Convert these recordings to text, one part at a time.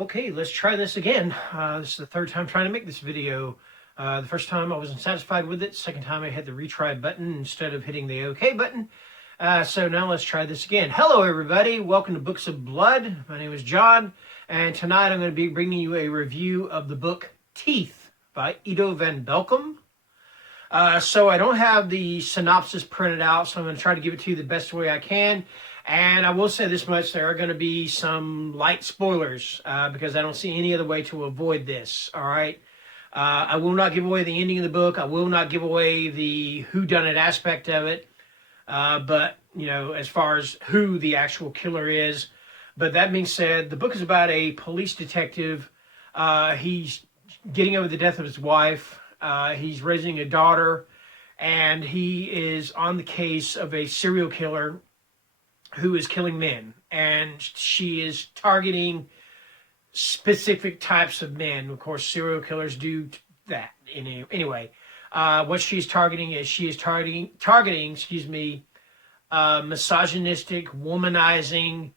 Okay, let's try this again. This is the third time trying to make this video. The first time I wasn't satisfied with it. Second time I hit the retry button instead of hitting the OK button. So now let's try this again. Hello everybody, welcome to Books of Blood. My name is John, and tonight I'm going to be bringing you a review of the book Teeth by Ido van Belkom. So I don't have the synopsis printed out, so I'm going to try to give it to you the best way I can. And I will say this much, there are going to be some light spoilers because I don't see any other way to avoid this, all right? I will not give away the ending of the book. I will not give away the whodunit aspect of it. But, you know, as far as who the actual killer is. But that being said, the book is about a police detective. He's getting over the death of his wife. He's raising a daughter. And he is on the case of a serial killer who is killing men, and she is targeting specific types of men. Of course, serial killers do that. Anyway, what she's targeting is targeting, misogynistic, womanizing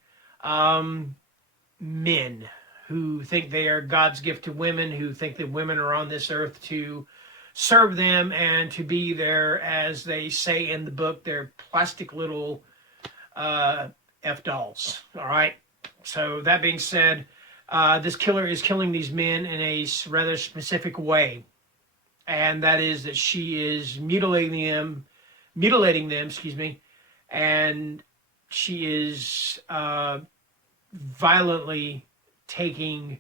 men who think they are God's gift to women, who think that women are on this earth to serve them and to be there, as they say in the book, they're plastic little F-dolls. All right. So that being said, this killer is killing these men in a rather specific way, and that is that she is mutilating them, and she is violently taking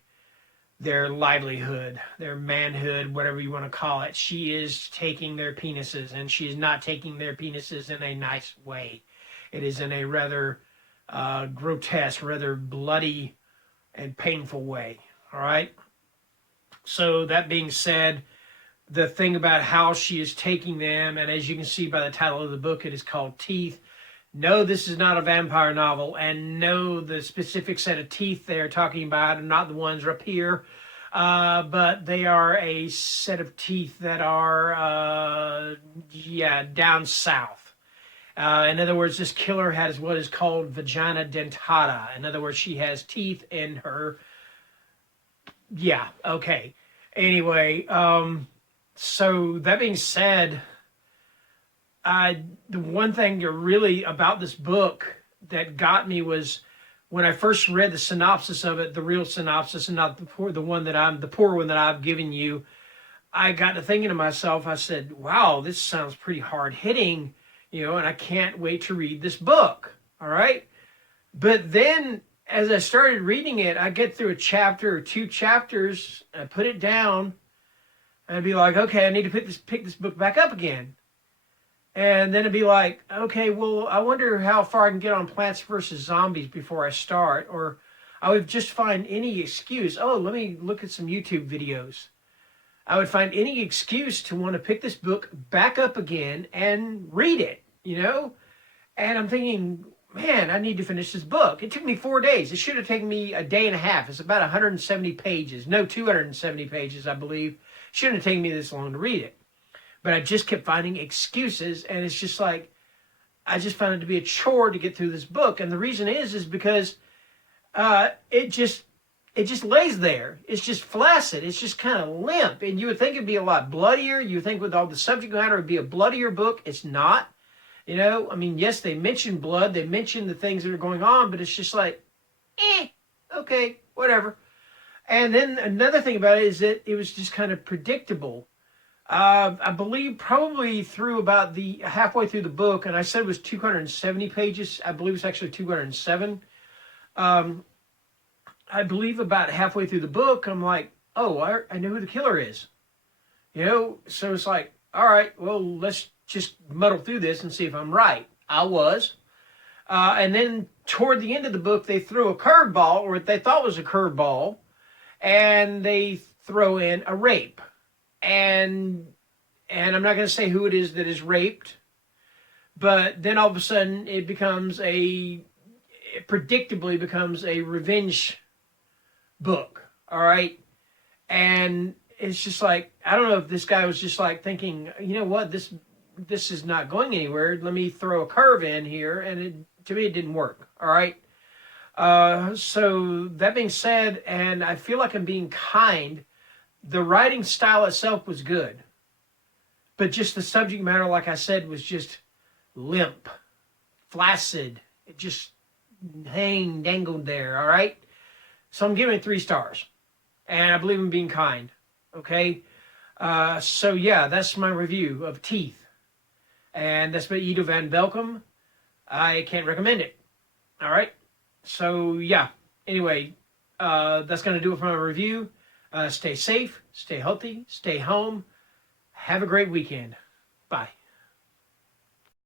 their livelihood, their manhood, whatever you want to call it. She is taking their penises, and she is not taking their penises in a nice way. It is in a rather grotesque, rather bloody and painful way. All right. So that being said, the thing about how she is taking them, and as you can see by the title of the book, it is called Teeth. No, this is not a vampire novel, and no, the specific set of teeth they are talking about are not the ones up here, but they are a set of teeth that are, down south. In other words, this killer has what is called vagina dentata. In other words, she has teeth in her. Yeah, okay. Anyway, so that being said, the one thing really about this book that got me was when I first read the synopsis of it, the real synopsis, and not the poor one that I've given you. I got to thinking to myself, I said, wow, this sounds pretty hard hitting. And I can't wait to read this book, all right? But then, as I started reading it, I get through a chapter or two chapters, I put it down, and I'd be like, okay, I need to pick this book back up again. And then it'd be like, okay, well, I wonder how far I can get on Plants vs. Zombies before I start, or I would just find any excuse. Oh, let me look at some YouTube videos. I would find any excuse to want to pick this book back up again and read it, And I'm thinking, man, I need to finish this book. It took me 4 days. It should have taken me a day and a half. It's about 170 pages. No, 270 pages, I believe. Shouldn't have taken me this long to read it. But I just kept finding excuses, and it's just like, I just found it to be a chore to get through this book. And the reason is because it just lays there. It's just flaccid. It's just kind of limp. And you would think it'd be a lot bloodier. You would think with all the subject matter, it'd be a bloodier book. It's not. Yes, they mention blood. They mention the things that are going on, but it's just like, okay, whatever. And then another thing about it is that it was just kind of predictable. I believe probably through about halfway through the book, and I said it was 270 pages. I believe it's actually 207. I believe about halfway through the book, I'm like, oh, I know who the killer is. So it's like, all right, well, let's just muddle through this and see if I'm right. I was. And then toward the end of the book, they threw a curveball, or what they thought was a curveball, and they throw in a rape. And I'm not going to say who it is that is raped, but then all of a sudden it predictably becomes a revenge book, all right? And it's just like, I don't know if this guy was just like thinking, you know what, this is not going anywhere. Let me throw a curve in here, and to me it didn't work, all right? So that being said, and I feel like I'm being kind, the writing style itself was good, but just the subject matter, like I said, was just limp, flaccid. It just dangled there. All right. So I'm giving it 3 stars, and I believe in being kind. Okay. So yeah, that's my review of Teeth, and that's by Ido van Velkum. I can't recommend it. All right. So yeah. Anyway, that's gonna do it for my review. Stay safe, stay healthy, stay home. Have a great weekend. Bye.